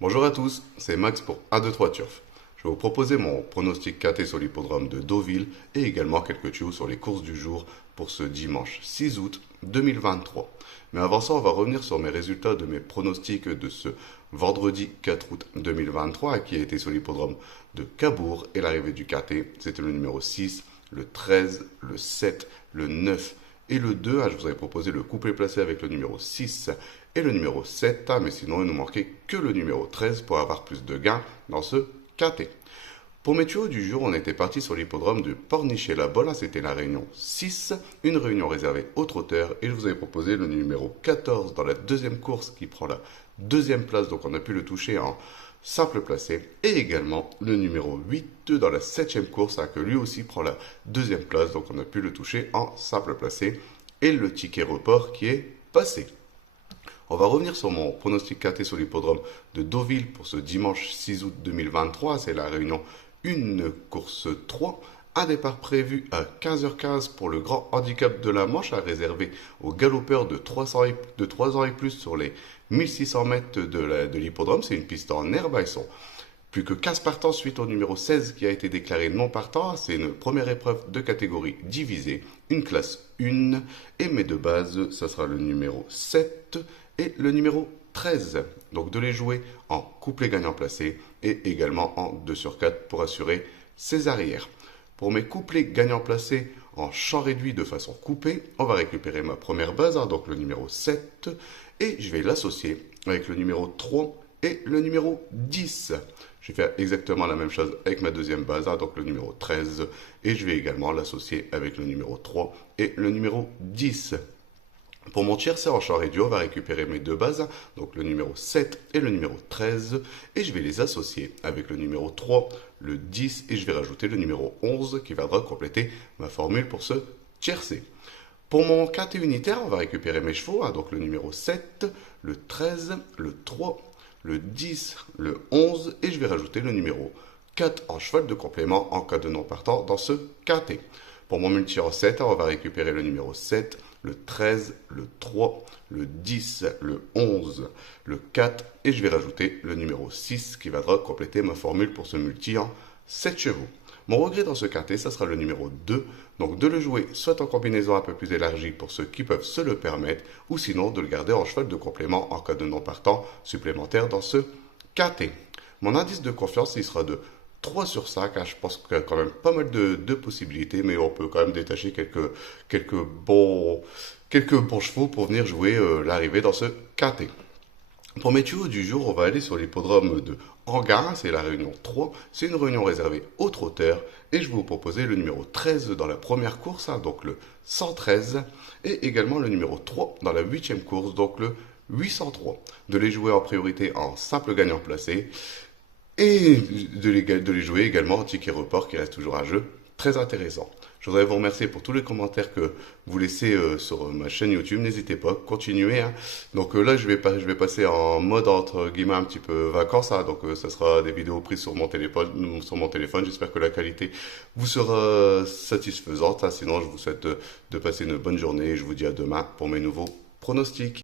Bonjour à tous, c'est Max pour 1, 2, 3 Turf. Je vais vous proposer mon pronostic KT sur l'hippodrome de Deauville et également quelques tuyaux sur les courses du jour pour ce dimanche 6 août 2023. Mais avant ça, on va revenir sur mes résultats de mes pronostics de ce vendredi 4 août 2023 qui a été sur l'hippodrome de Cabourg et l'arrivée du KT. C'était le numéro 6, le 13, le 7, le 9 et le 2. Je vous avais proposé le couplet placé avec le numéro 6 et le numéro 7, mais sinon il nous manquait que le numéro 13 pour avoir plus de gains dans ce KT. Pour mes tuyaux du jour, on était parti sur l'hippodrome de Pornichet-la-Bolle, c'était la réunion 6, une réunion réservée aux trotteurs, et je vous avais proposé le numéro 14 dans la deuxième course qui prend la deuxième place, donc on a pu le toucher en simple placé, et également le numéro 8 dans la septième course, que lui aussi prend la deuxième place, donc on a pu le toucher en simple placé, et le ticket report qui est passé. On va revenir sur mon pronostic KT sur l'hippodrome de Deauville pour ce dimanche 6 août 2023. C'est la réunion 1, course 3. Un départ prévu à 15h15 pour le grand handicap de la Manche, à réserver aux galopeurs de 3 ans et plus sur les 1600 mètres de l'hippodrome. C'est une piste en herbe. Ils sont plus que 15 partants suite au numéro 16 qui a été déclaré non partant. C'est une première épreuve de catégorie divisée, une classe 1. Et mes deux bases, ça sera le numéro 7 et le numéro 13. Donc de les jouer en couplet gagnant placé et également en 2 sur 4 pour assurer ses arrières. Pour mes couplets gagnants placés en champ réduit de façon coupée, on va récupérer ma première base, donc le numéro 7, et je vais l'associer avec le numéro 3 et le numéro 10. Je vais faire exactement la même chose avec ma deuxième base, donc le numéro 13, et je vais également l'associer avec le numéro 3 et le numéro 10. Pour mon tiercé en champ réduit, on va récupérer mes deux bases, donc le numéro 7 et le numéro 13, et je vais les associer avec le numéro 3, le 10, et je vais rajouter le numéro 11 qui viendra compléter ma formule pour ce tiercé. Pour mon KT unitaire, on va récupérer mes chevaux, donc le numéro 7, le 13, le 3, le 10, le 11, et je vais rajouter le numéro 4 en cheval de complément en cas de non partant dans ce KT. Pour mon multi en 7, on va récupérer le numéro 7, le 13, le 3, le 10, le 11, le 4 et je vais rajouter le numéro 6 qui viendra compléter ma formule pour ce multi en 7 chevaux. Mon regret dans ce KT, ça sera le numéro 2, donc de le jouer soit en combinaison un peu plus élargie pour ceux qui peuvent se le permettre, ou sinon de le garder en cheval de complément en cas de non partant supplémentaire dans ce KT. Mon indice de confiance, il sera de 3 sur 5, je pense qu'il y a quand même pas mal de possibilités, mais on peut quand même détacher quelques bons chevaux pour venir jouer l'arrivée dans ce KT. Pour mes tuyaux du jour, on va aller sur l'hippodrome de Anguin, c'est la réunion 3, c'est une réunion réservée aux trotteurs, et je vais vous proposer le numéro 13 dans la première course, donc le 113, et également le numéro 3 dans la 8e course, donc le 803. De les jouer en priorité en simple gagnant placé, et de les jouer également en ticket report qui reste toujours un jeu très intéressant. Je voudrais vous remercier pour tous les commentaires que vous laissez sur ma chaîne YouTube. N'hésitez pas, continuez. Donc là, je vais passer en mode entre guillemets un petit peu vacances. Donc ça sera des vidéos prises sur mon téléphone. J'espère que la qualité vous sera satisfaisante. Sinon, je vous souhaite de passer une bonne journée et je vous dis à demain pour mes nouveaux pronostics.